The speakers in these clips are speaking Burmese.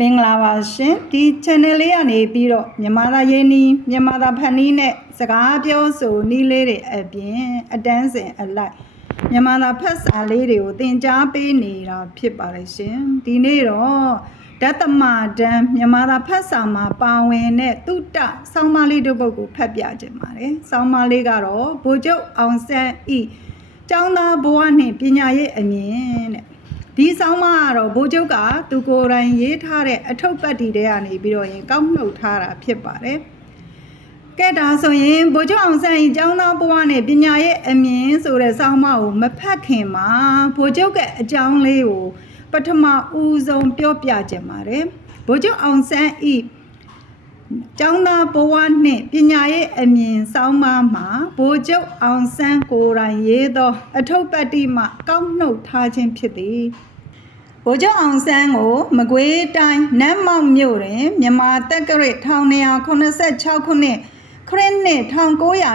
မင်္ဂလာပါရှင်ဒီ channel လေးကနေပြီးတော့မြန်မာသားရေးနီးမြန်မာသားဖန်နီးနဲ့စကားပြောဆိုနီးလေးတွေအပြင်အတန်းစင်အလိုက်မြန်မာသားဖက်စာလေးတွေကိုသင်ကြားပေးနေတာဖြစ်ပါတယ်ရှင်ဒီနေ့တော့ဓတ္တမတန်းမြန်မာသားဖက်စာမှာပါဝင်တဲ့တုတ္တဆောင်းပါးလေးတစ်ပုဒ်ကိုဖတ်ပြခြင်းပါတယ်ဆောင်းပါးလေးကတော့ဗိုလ်ချုပ်အောင်ဆန်းဤကျောင်းသားဘဝနှင့်ပညာရေးအမြင်တဲ့ ဒီဆောင်းပါးကတော့ဘိုးချုပ်ကသူကိုယ်တိုင်ရေးထားတဲ့အထုပ်ပတ်တီတွေကနေပြီးတော့ရင်ကောက်နှုတ်ထားတာဖြစ်ပါတယ်။ကဲဒါဆိုရင်ဘိုးချုပ်အောင်ဆန်းကြီးကျောင်းသားဘဝနဲ့ပညာရေးအမြင်ဆိုတဲ့ဆောင်းပါးကိုမဖတ်ခင်မှာဘိုးချုပ်ကအကြောင်းလေးကိုပထမဦးဆုံးပြောပြခြင်းပါတယ်။ဘိုးချုပ်အောင်ဆန်းဤ ကျောင်းသားဘဝနှင့်ပညာရေးအမြင်ဆောင်းပါးမှာဘိုးချုပ်အောင်ဆန်းကိုယ်တိုင်ရေးသော အထုပ်ပတ်တိမှကောက်နှုတ်ထားခြင်းဖြစ်သည်ဘိုးချုပ်အောင်ဆန်းကိုမကွေးတိုင်းနတ်မောက်မြို့တွင်မြန်မာတက္ကရာ1986ခုနှစ်ခရစ်နှစ်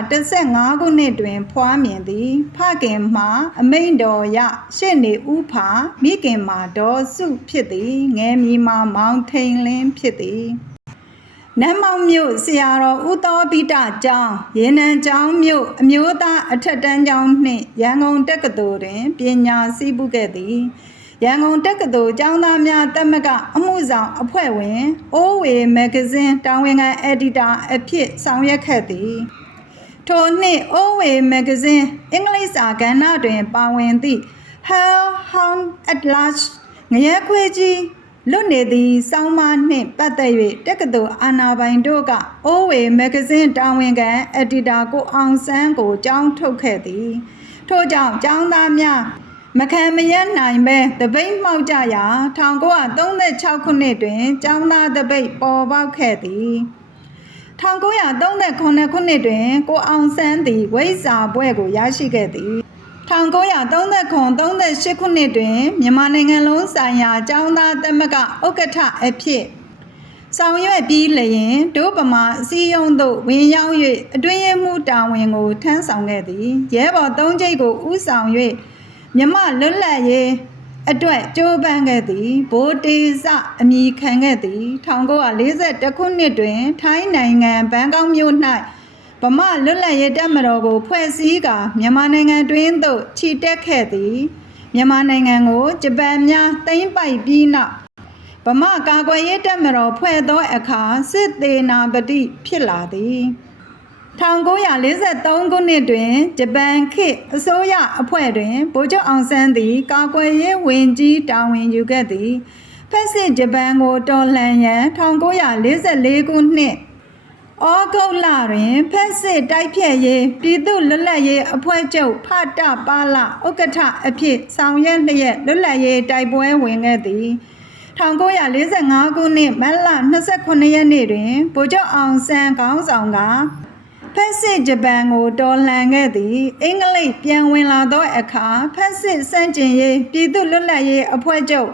1915ခုနှစ်တွင်ဖွားမြင်သည် ဖခင်မှာအမိန်တော်ရရှေ့နေဥဖာမိခင်မှာဒေါ်စုဖြစ်သည်ငယ်မီမှာမောင်ထိန်လင်းဖြစ်သည် နတ်မောင်မြို့ဆရာတော်ဦးသောပိတကျောင်းရေနံကျောင်းမြို့အမျိုးသားအထက်တန်းကျောင်းနှင့်ရန်ကုန်တက္ကသိုလ်တွင်ပညာစည်းပူးခဲ့သည်ရန်ကုန်တက္ကသိုလ်ကျောင်းသားများတက်မကအမှုဆောင်အဖွဲ့ဝင်အိုးဝေမဂ္ဂဇင်းတာဝန်ခံအက်ဒီတာအဖြစ်ဆောင်ရွက်ခဲ့သည်ထိုနှစ်အိုးဝေမဂ္ဂဇင်းအင်္ဂလိပ်စာကဏ္ဍတွင်ပါဝင်သည့် Hell Hound at Last ငရဲခွေးကြီး လွတ်နေသည့်စောင်းမနှင့်ပတ်သက်၍တက္ကသိုလ်အာနာပိုင်တို့ကအိုးဝေမဂ္ဂဇင်းတာဝန်ခံအက်ဒီတာကိုအောင်ဆန်းကိုကြောင်းထုတ်ခဲ့သည်ထို့ကြောင့်ကျောင်းသားများမခံမရနိုင်ပဲတပိတ်မှောက်ကြရာ1936ခုနှစ်တွင်ကျောင်းသားတပိတ်ပေါ်ပေါက်ခဲ့သည်1939ခုနှစ်တွင်ကိုအောင်ဆန်းသည်ဝိဇ္ဇာဘွဲ့ကိုရရှိခဲ့သည် 1939 38ခုနှစ်တွင်မြန်မာနိုင်ငံလုံးဆိုင်ရာចောင်းသားသမဂ္ဂဥက္ကဋ္ဌအဖြစ်ဆောင်ရွက်ပြီးလျင်ဒုဗမာအစည်းအရုံးသို့ဝင်ရောက်၍အတွင်းရေးမှူးတာဝန်ကိုထမ်းဆောင်ခဲ့သည်ရဲဘော်၃ကျိတ်ကိုဥဆောင်၍မြမလွတ်လပ်ရေးအတွက်ကြိုးပမ်းခဲ့သည်ဘိုးတေစအမိခံခဲ့သည်1942ခုနှစ်တွင် ထိုင်းနိုင်ငံဘန်ကောက်မြို့၌ ဗမာလွတ်လပ်ရေးတပ်မတော်ကို ဖွဲ့စည်းကာမြန်မာနိုင်ငံတွင်သို့ခြိတက်ခဲ့သည်မြန်မာနိုင်ငံကိုဂျပန်များသိမ်းပိုက်ပြီးနောက်ဗမာကာကွယ်ရေးတပ်မတော်ဖွဲ့သောအခါစစ်သေးနာပတိဖြစ်လာသည်1943ခုနှစ်တွင်ဂျပန်ခေတ်အစိုးရအဖွဲ့တွင်ဗိုလ်ချုပ်အောင်ဆန်းသည် ကာကွယ်ရေးဝန်ကြီးတာဝန်ယူခဲ့သည်ဖက်စစ်ဂျပန်ကိုတော်လှန်ရန်1944ခုနှစ် ဩဂုတ်လတွင်ဖက်စစ်တိုက်ဖြတ်ရေးပြည်သူလွတ်လပ်ရေးအဖွဲ့ချုပ်ဖတပါလဥက္ကဋ္ဌအဖြစ်ဆောင်ရွက်လျက်လွတ်လပ်ရေးတိုက်ပွဲဝင်ခဲ့သည်1945ခုနှစ်မတ်လ29ရက်နေ့တွင်ဗိုလ်ချုပ်အောင်ဆန်းခေါင်းဆောင်ကဖက်စစ်ဂျပန်ကိုတော်လှန်ခဲ့သည်အင်္ဂလိပ်ပြန်ဝင်လာသောအခါဖက်စစ်စန့်ကျင်ရေးပြည်သူလွတ်လပ်ရေးအဖွဲ့ချုပ်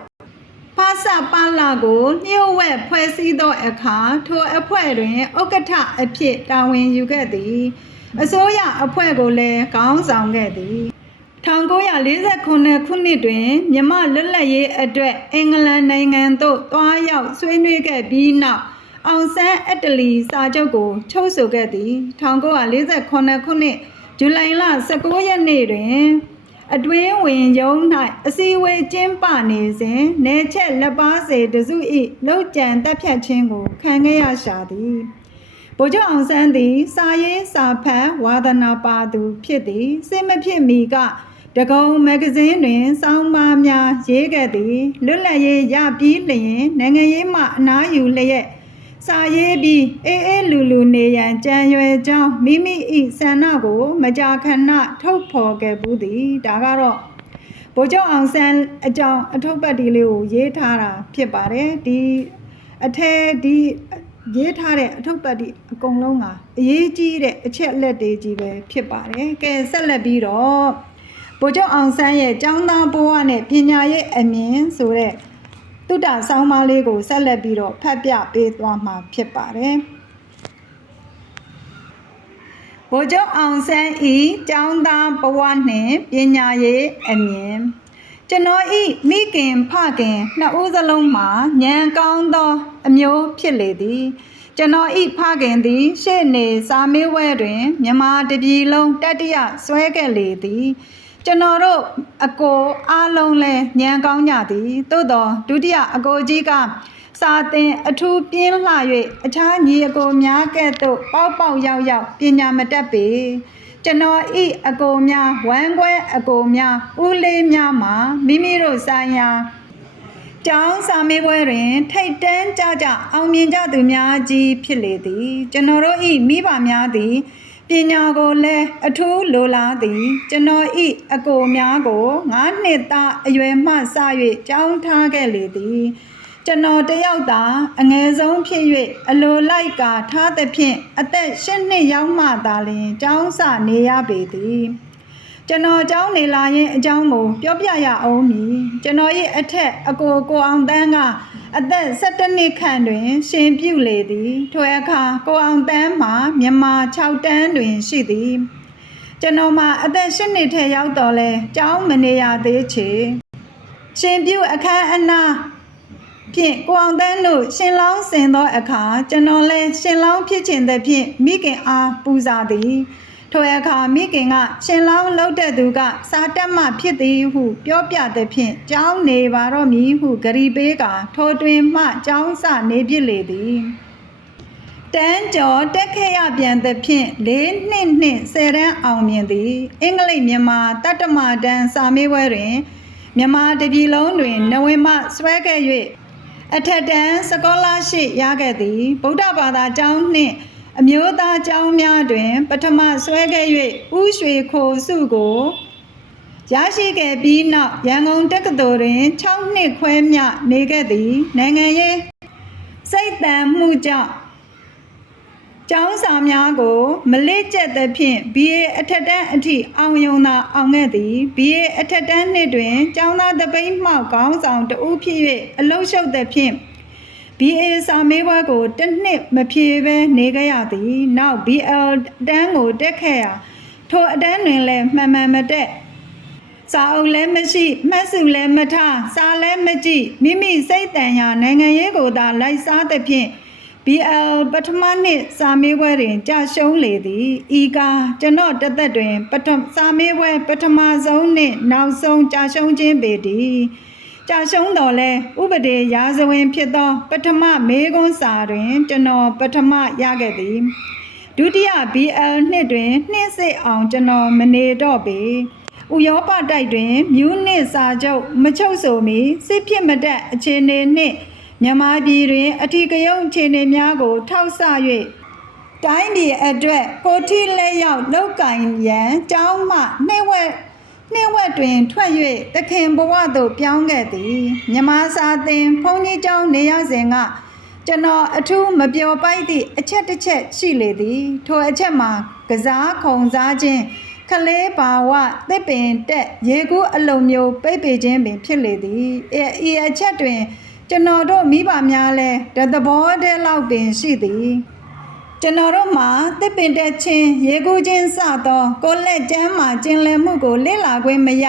ဖာစာပါလာကိုလျှို့ဝှက်ဖွဲ့စည်းသောအခါထိုအဖွဲ့တွင်ဥက္ကဋ္ဌအဖြစ်တာဝန်ယူခဲ့သည်အစိုးရအဖွဲ့ကိုလည်းခေါင်းဆောင်ခဲ့သည်1949ခုနှစ်တွင်မြမလွတ်လပ်ရေးအတွက်အင်္ဂလန်နိုင်ငံသို့တွားရောက်ဆွေးနွေးခဲ့ပြီးနောက်အောင်ဆန်းအတ္တလီစာချုပ်ကိုချုပ်ဆိုခဲ့သည်1948ခုနှစ်ဇူလိုင်လ19ရက်နေ့တွင် အတွင်းဝင်ရုံး၌အစည်းအဝေးကျင်းပနေစဉ်နေချက်လက်ပါစေတစု၏လောက်ကြံတက်ဖြတ်ခြင်းကိုခံခဲ့ရရှာသည်ဗိုလ်ချုပ်အောင်ဆန်းသည် စာရေးစာဖတ်ဝါဒနာပါသူဖြစ်သည်စိတ်မဖြစ်မီကတကုံမဂ္ဂဇင်းတွင်စောင်းပါးများရေးခဲ့သည်လွတ်လပ်ရေးရပြီးလျင်နိုင်ငံရေးမှအနားယူလျက် စာရေးပြီးအေးအေးလူလူနေရန်ကြံရွယ်ကြောင်းမိမိ၏ဆန္ဒကို မကြာခဏထုတ်ဖော်ခဲ့ဘူးသည်ဒါကတော့ဗိုလ်ချုပ်အောင်ဆန်းအကြောင်းအထုပ်ပတ်ဒီလေးကိုရေးထားတာဖြစ်ပါတယ်ဒီအထက်ဒီရေးထားတဲ့အထုပ်ပတ်ဒီအကုန်လုံးကအရေးကြီးတဲ့အချက်အလက်တွေကြီးပဲဖြစ်ပါတယ်ကဲဆက်လက်ပြီးတော့ဗိုလ်ချုပ်အောင်ဆန်းရဲ့ចောင်းသားဘဝနဲ့ပညာရေးအမြင်ဆိုတဲ့ တုဒ္ဒဆောင်းပါးလေးကိုဆက်လက်ပြီးတော့ဖတ်ပြပေးသွားမှာဖြစ်ပါတယ်ဗိုလ်ချုပ်အောင်ဆန်းဤចောင်းသားဘဝနှင့်ပညာရေးအမြင်ကျွန်တော်ဤမိခင်ဖခင်နှစ်ဦးစလုံးမှာဉာဏ်ကောင်းသော အမျိုးဖြစ်လေသည်ကျွန်တော်ဤဖခင်သည် ရှေ့နေစာမေးဝဲတွင်မြန်မာတပြည်လုံးတတိယဆွဲခဲ့လေသည် ကျွန်တော်တို့အကိုအားလုံးလဲညံကောင်းကြသည်သို့တော့ဒုတိယအကိုကြီးကစာသင်အထူးပြင်းလှ၍အခြားညီအကိုများကဲ့သို့ပေါက်ပေါက်ရောက်ရောက်ပညာမတတ်ပေကျွန်တော်ဤအကိုများဝမ်းခွဲအကိုများဦးလေးများမှာမိမိတို့ဆိုင်ရာကျောင်းစာမေးပွဲတွင် ထိတ်တန်းကြကြအောင်မြင်ကြသူများကြီးဖြစ်လေသည် ကျွန်တော်တို့ဤမိဘများသည် ပညာကိုလည်းအထူးလိုလားသည်ကျွန်တော်ဤအကိုများကိုငါးနှစ်သားအရွယ်မှစ၍ကျောင်းထားခဲ့လေသည်ကျွန်တော်တယောက်သာအငယ်ဆုံးဖြစ်၍အလိုလိုက်ကာထားသဖြင့်အသက်၈နှစ်ရောက်မှသာလျှင်ကျောင်းစနေရပေသည် ကျွန်တော်အကြောင်းနေလာရင်အကြောင်းကိုပြောပြရအောင်မည်ကျွန်တော်ရဲ့အထက်အကိုကိုအောင်တန်းကအသက်17နှစ်ခန့်တွင် ရှင်ပြုလေသည်ထိုအခါကိုအောင်တန်းမှာမြန်မာ6တန်းတွင်ရှိသည်ကျွန်တော်မှာအသက်10နှစ်ထဲရောက်တော့လဲကျောင်းမနေရသေးချေရှင်ပြုအခန်းအနားဖြင့်ကိုအောင်တန်းတို့ရှင်လောင်းဆင်သောအခါကျွန်တော်လဲရှင်လောင်းဖြစ်ခြင်းသဖြင့်မိခင်အားပူဇာသည် ထိုအခါမိခင်ကရှင်လောင်းလှုပ်တဲ့သူက စာတက်မှဖြစ်သည်ဟု ပြောပြသည်ဖြင့်ကျောင်းနေပါတော့မည်ဟုဂရီပေးကထိုတွင်မှကျောင်းစနေပြစ်လေသည်တန်းကျော်တက်ခဲ့ရပြန်သည်ဖြင့်၄နှစ်နှင့်၁၀တန်းအောင်မြင်သည် အင်္ဂလိပ်မြန်မာတတ္တမတန်းစာမေးပွဲတွင်မြန်မာတပြည်လုံးတွင်နဝင်မှဆွဲခဲ့၍အထက်တန်းစကောလာရှိရခဲ့သည်ဗုဒ္ဓဘာသာကျောင်းနှင့် အမျိုးသားကျောင်းများတွင် ပထမဆွဲခဲ့၍ဥရွှေခိုစုကိုရရှိခဲ့ပြီးနောက်ရန်ကုန်တက္ကသိုလ်တွင်6နှစ်ခွဲမြနေခဲ့သည်နိုင်ငံရေးစိတ်တန်မှုကြောင့်ကျောင်းစာများကို မလေးကျက်သဖြင့် BA အထက်တန်းအထိအောင်ယုံသာအောင်ခဲ့သည် BA အထက်တန်းနှစ်တွင်ကျောင်းသားတပိတ်မှောက်ခေါင်းဆောင်တဦးဖြစ်၍အလုရှုပ်သဖြင့် BA စာမေးပွဲကိုတစ်နှစ်မဖြေဘဲနေခဲ့ရသည်နောက် BL တန်းကိုတက်ခဲ့ရာထိုအတန်းတွင်လည်းမှန်မှန်မတက်စာအုပ်လည်းမရှိမှတ်စုလည်းမထားစာလည်းမကြည့်မိမိစိတ်တန်ရာနိုင်ငံရေးကိုသာလိုက်စားသဖြင့် BL ပထမနှစ်စာမေးပွဲတွင်ကြာရှုံးလေသည်ဤကာကျွန်တော်တစ်သက်တွင် ပထမစာမေးပွဲ ပထမဆုံးနှင့်နောက်ဆုံးကြာရှုံးခြင်းပေသည် ကြာရှုံးတော်လဲဥပဒေရာဇဝင်ဖြစ်သော ပထမမေခွန်းစာတွင် ကျွန်တော်ပထမရခဲ့သည်ဒုတိယ BL နှစ်တွင်နှစ်စိအောင်ကျွန်တော်မနေတော့ပေဥရောပတိုက်တွင်မြူးနစ်စာချုပ်မချုပ်ဆိုမီစစ်ဖြစ်မတတ်အခြေအနေနှင့်မြန်မာပြည်တွင် အထီးကယုံအခြေအနေများကို ထောက်ဆ၍တိုင်းပြည်အတွက်ကိုထီလက်ရောက်လောက်ကင်ရန်ကျောင်းမှနှိမ့်ဝက် နှင်းဝက်တွင် ထွက်၍သခင်ဘဝသို့ပြောင်းခဲ့သည်မြမစာသင်ဘုန်းကြီးကျောင်းနေရစဉ်ကကျွန်တော်အထူးမပျော်ပိုက်သည့်အချက်တစ်ချက်ရှိလေသည်ထိုအချက်မှာကစားခုံစားခြင်းခလေးပါဝသစ်ပင်တက်ရေကူးအလုံးမျိုးပိတ်ပေခြင်းပင်ဖြစ်လေသည်အဲဤအချက်တွင် ကျွန်တော်တို့မိဘများလဲတသဘောတည်းလောက်ပင်ရှိသည် ကျွန်တော်တို့မှာတစ်ပင်တက်ချင်းရေကူးချင်းစသောကိုလက်ကျမ်းမှာကျင်လည်မှုကိုလေ့လာခွင့်မရ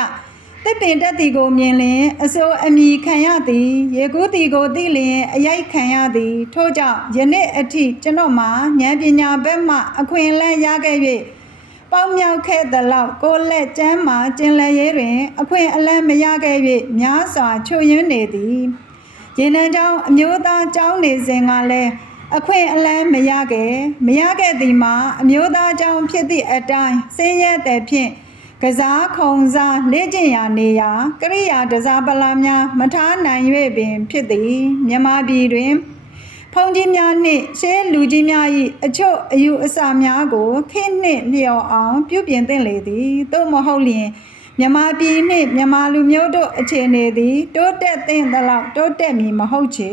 တစ်ပင်တက်သည်ကိုမြင်လျင်အစိုးအမိခံရသည်ရေကူးသည်ကိုသိလျင်အရိုက်ခံရသည်ထို့ကြောင့်ယနေ့အထိကျွန်တော်မှာဉာဏ်ပညာဘက်မှအခွင့်အလမ်းရခဲ့၍ပေါင်းမြောက်ခဲ့သလောက်ကိုလက်ကျမ်းမှာကျင်လည်ရေးတွင် အခွင့်အလမ်းမရခဲ့၍များစွာချွတ်ယွင်းနေသည်ရေနံကျောင်းအမျိုးသားကျောင်းနေစဉ်ကလည်း အခွင့်အလမ်းမရခဲ့မရခဲ့သည်မှာအမျိုးသားကျောင်းဖြစ်သည့်အတိုင်းဆင်းရဲတဲ့ဖြင့်ကစားခုံစားလေ့ကျင့်ရာနေရာကရိယာတစားပလာများမထားနိုင်၍ပင် ဖြစ်သည်မြမပြည်တွင် ဖုန်ကြီးများနှင့်ရှဲလူကြီးများ၏အချို့အယူအဆများကိုခေတ်နှင့်လျော်အောင်ပြုပြင်သင့်လေသည်သို့မဟုတ်လျင်မြမပြည်နှင့်မြမလူမျိုးတို့အခြေအနေသည် တိုးတက်သင့်သလောက်တိုးတက်မည်မဟုတ်ချေ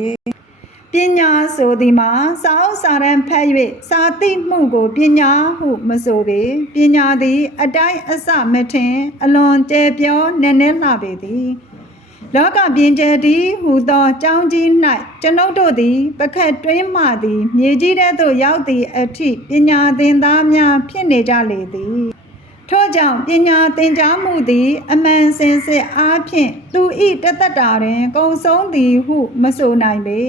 ပညာဆိုသည်မှာစာအုပ်စာတမ်းဖတ်၍စာသိမှုကိုပညာဟုမဆိုပေပညာသည် အတိုင်းအစမထင် အလွန်ကျယ်ပြောနည်းနည်းလှပေသည်လောကပြင်းကျဲသည်ဟူသောကြောင်းကြီး၌ကျွန်ုပ်တို့သည် ပခက်တွင်းမှသည် မြေကြီးထဲသို့ရောက်သည့်အထိပညာသင်သားများဖြစ်နေကြလေသည်ထို့ကြောင့်ပညာသင်ကြားမှုသည် အမှန်စင်စစ်အားဖြင့်သူဤတသက်တာတွင် ကုံဆုံးသည်ဟု မဆိုနိုင်ပေ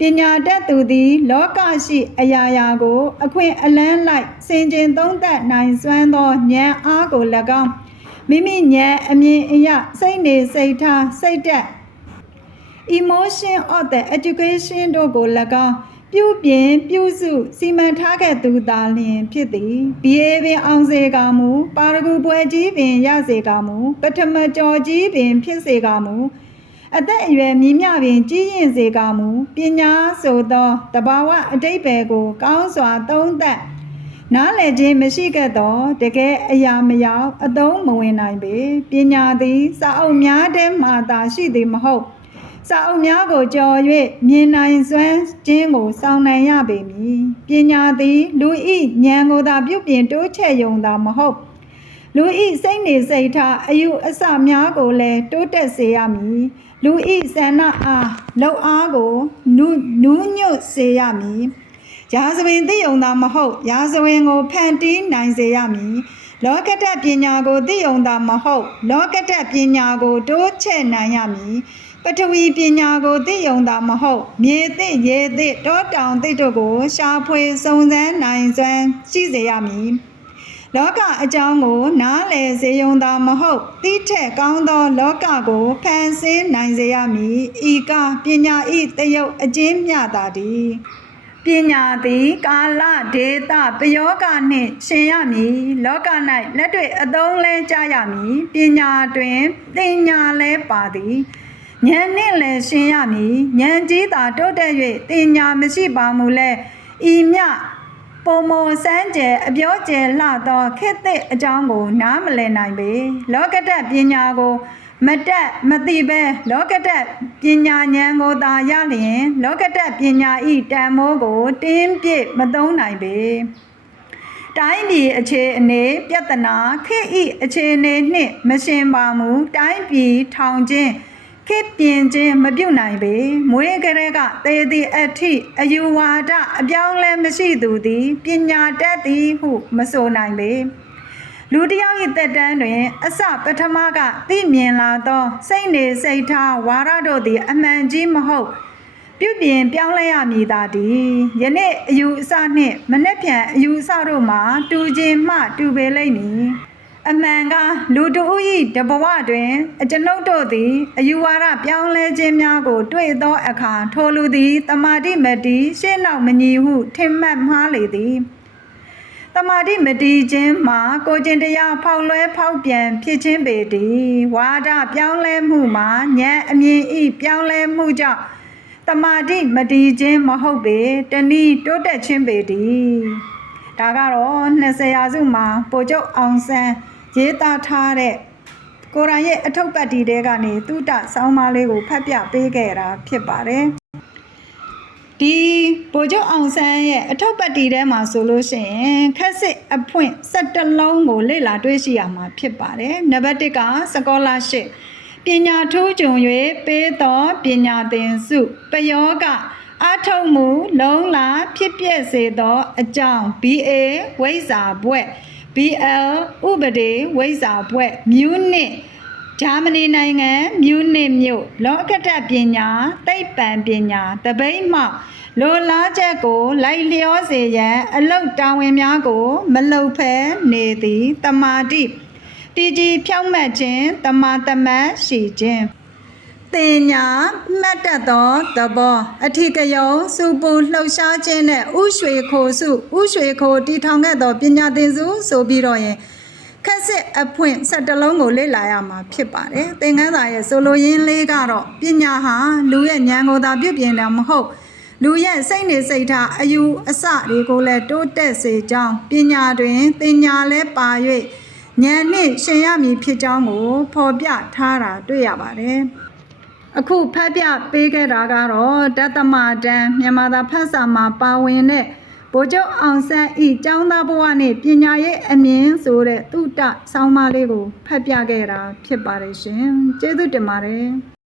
ပညာတတ်သူသည် လောကရှိအရာရာကို အခွင့်အလန်းလိုက်စင်ကြင်သုံးသပ်နိုင်စွမ်းသောဉာဏ်အားကို၎င်းမိမိဉာဏ်အမြင်အရစိတ်နေစိတ်ထားစိတ်တက် emotion of the education တို့ကို၎င်းပြုပြင်ပြုစုစီမံထားခဲ့သူသာလျှင်ဖြစ်သည် BA ပင်အောင်စေကမူပါရဂူပွဲကြီးပင်ရစေကမူပထမကျော်ကြီးပင်ဖြစ်စေကမူ အသက်အရွယ်မြင့်မြပင်ကြီးရင်စေကမူပညာဆိုသောတဘာဝအတိတ်ပဲကို ကောင်းစွာသုံးသပ်နားလည်ခြင်းမရှိခဲ့သောတကယ်အရာမရောက်အသုံးမဝင်နိုင်ပေပညာသည်စာအုပ်များထဲမှသာရှိသည်မဟုတ်စာအုပ်များကိုကြော်၍မြင်နိုင်စွမ်းခြင်းကိုစောင့်နိုင်ရပေမည်ပညာသည်လူဤဉာဏ်ကိုသာပြုပြင်တိုးချဲ့ယုံသာမဟုတ်လူဤစိတ်နေစိတ်ထားအယူအဆများကိုလည်းတိုးတက်စေရမည် လူဤဆန္ဒအားလောက်အားကိုနူးနူးညွတ်စေရမည်ရာဇဝင်သိယုံသာမဟုတ်ရာဇဝင်ကိုဖန်တီးနိုင်စေရမည်လောကတ္တပညာကိုသိယုံသာမဟုတ် လောကတ္တပညာကိုတိုးချဲ့နိုင်ရမည်ပထဝီပညာကိုသိယုံတာမဟုတ် မြေသည့်ရေသည့်တောတောင်သည့်တို့ကိုရှာဖွေစုံစမ်းနိုင်စွမ်းရှိစေရမည် လောကအကြောင်းကို နားလည်စေယုံတာမဟုတ်တိထက်ကောင်းသော လောကကိုဖန်ဆင်းနိုင်စေရမည်ဤကပညာဤတယုတ်အကျဉ်းမြတာတည်းပညာသည်ကာလဒေတာပယောဂနှင့်ရှင်ရမည်လောက၌လက်တွေ့အသုံးလဲကြရမည်ပညာတွင်သင်ညာလဲပါသည်ဉာဏ်နှင့်လည်းရှင်ရမည်ဉာဏ်ကြီးသာတိုးတက်၍တင်ညာမရှိပါမူလဲဤမြ ပုံမစမ်းကြဲအပြောကျဲလှသောခေတ်သည့်အကြောင်းကို နားမလည်နိုင်ပေလောကတ္တပညာကို မတက်မသိပဲလောကတ္တပညာဉာဏ်ကိုသာရလျင် လောကတ္တပညာဤတန်မိုးကို တင်းပြည့်မသုံးနိုင်ပေတိုင်းပြည်အခြေအနေပြဿနာခေတ်ဤအခြေအနေနှင့်မရှင်ပါမူတိုင်းပြည်ထောင်ခြင်း ခေတ်ပြင်ခြင်းမပြုတ်နိုင်ပေမွေးကလေးကသေသည်အထိအယူဝါဒအပြောင်းလဲမရှိသူသည်ပညာတတ်သည်ဟုမဆိုနိုင်ပေလူတစ်ယောက်၏တက်တန်းတွင် အစပထမကသိမြင်လာသော စိတ်နေစိတ်ထားဝါရတို့သည် အမှန်ကြီးမဟုတ်ပြုပြင်ပြောင်းလဲရမည်သာတည်းယနေ့အယူအဆနှင့်မနှက်ဖြန်အယူအဆတို့မှာတူခြင်းမှတူပေလိမ့်မည် အမှန်ကလူတဦး၏တဘဝတွင် အကျွန်ုပ်တို့သည်အယူဝါဒပြောင်းလဲခြင်းများကို တွေ့သောအခါထိုလူသည်တမာတိမတိရှေ့နောက်မညီဟုထင်မှတ်မှားလေသည်တမာတိမတိခြင်းမှာကိုကျင်တရားဖောက်လွဲဖောက်ပြန်ဖြစ်ခြင်းပေတည်းဝါဒပြောင်းလဲမှုမှာဉာဏ်အမြင်ဤပြောင်းလဲမှုကြောင့်တမာတိမတီးခြင်းမဟုတ်ပေတဏီတိုးတက်ခြင်းပေတည်းဒါကတော့20ရာစုမှာပိုကျုပ်အောင်ဆန်း ရေးသားထားတဲ့ကိုရံရဲ့အထုပ်ပတ်တီတဲကနေတုတဆောင်းပါးလေးကိုဖတ်ပြပေးခဲ့တာဖြစ်ပါတယ်ဒီပိုကျုပ်အောင်ဆန်းရဲ့အထုပ်ပတ်တီထဲမှာဆိုလို့ရှိရင်ခက်စစ်အဖွင့်17လုံးကိုလေ့လာတွေ့ရှိရမှာဖြစ်ပါတယ်နံပါတ်1က scholarship ပညာထိုးကြုံ၍ပေးသောပညာသင်စုပယောကအထုံမှုလုံးလာဖြစ်ပျက်စေသောအကြောင်း BA ဝိဇ္ဇာဘွဲ့ BL ဥပဒေဝိဇ္ဇာဘွဲ့မြူးနစ်ဂျာမနီနိုင်ငံမြူးနစ်မြို့လောကတပညာသိပ္ပံပညာတပိတ်မှလိုလားချက်ကိုလိုက်လျောစေရန်အလုတ်တာဝန်များကို မလုံဖဲနေသည်တမာတိတည်ကြည်ဖြောင့်မတ်ခြင်းတမာတမတ်ရှိခြင်း တင်ညာမှတ်တတ်သောသဘောအထီကယုံစူပူလှုပ်ရှားခြင်းနဲ့ဥရွှေခိုစုဥရွှေခိုတီထောင်ခဲ့သောပညာသင်စုဆိုပြီးတော့ရင်ခက်စစ်အဖွင့်ဆက်တလုံးကိုလေ့လာရမှာဖြစ်ပါတယ်သင်ခန်းစာရဲ့ဆိုလိုရင်းလေးကတော့ပညာဟာလူရဲ့ဉာဏ်ကိုသာပြုပြင်တာမဟုတ်လူရဲ့စိတ်နေစိတ်ထားအယူအဆတွေကိုလည်းတိုးတက်စေကြောင်းပညာတွင်သင်ညာလဲပါ၍ဉာဏ်နှင့်ရှင်ရမည်ဖြစ်ကြောင်းကိုဖော်ပြထားတာတွေ့ရပါတယ်။ အခုဖတ်ပြပေးခဲ့တာကတော့တသမတန်မြန်မာသာဖတ်စာမှာပါဝင်တဲ့ဗိုလ်ချုပ်အောင်ဆန်းဤចောင်းသားဘဝနဲ့ပညာရေးအမြင်ဆိုတဲ့သုတဆောင်းပါးလေးကိုဖတ်ပြခဲ့တာဖြစ်ပါတယ်ရှင်။ကျေးဇူးတင်ပါတယ်။